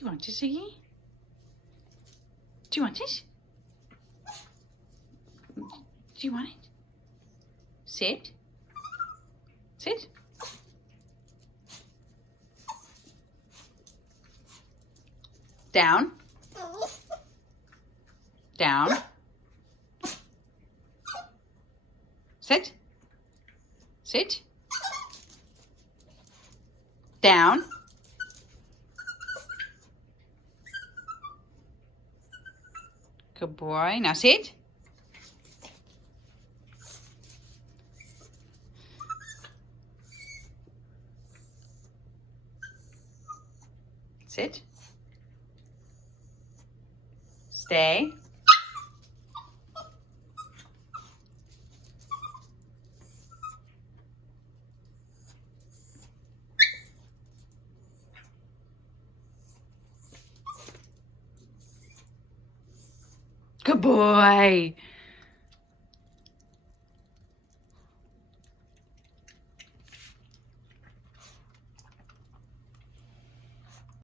Do you want it, Ziggy? Do you want it? Do you want it? Sit. Sit. Down. Down. Sit. Sit. Down. Good boy. Now sit. Sit. Stay. Good boy.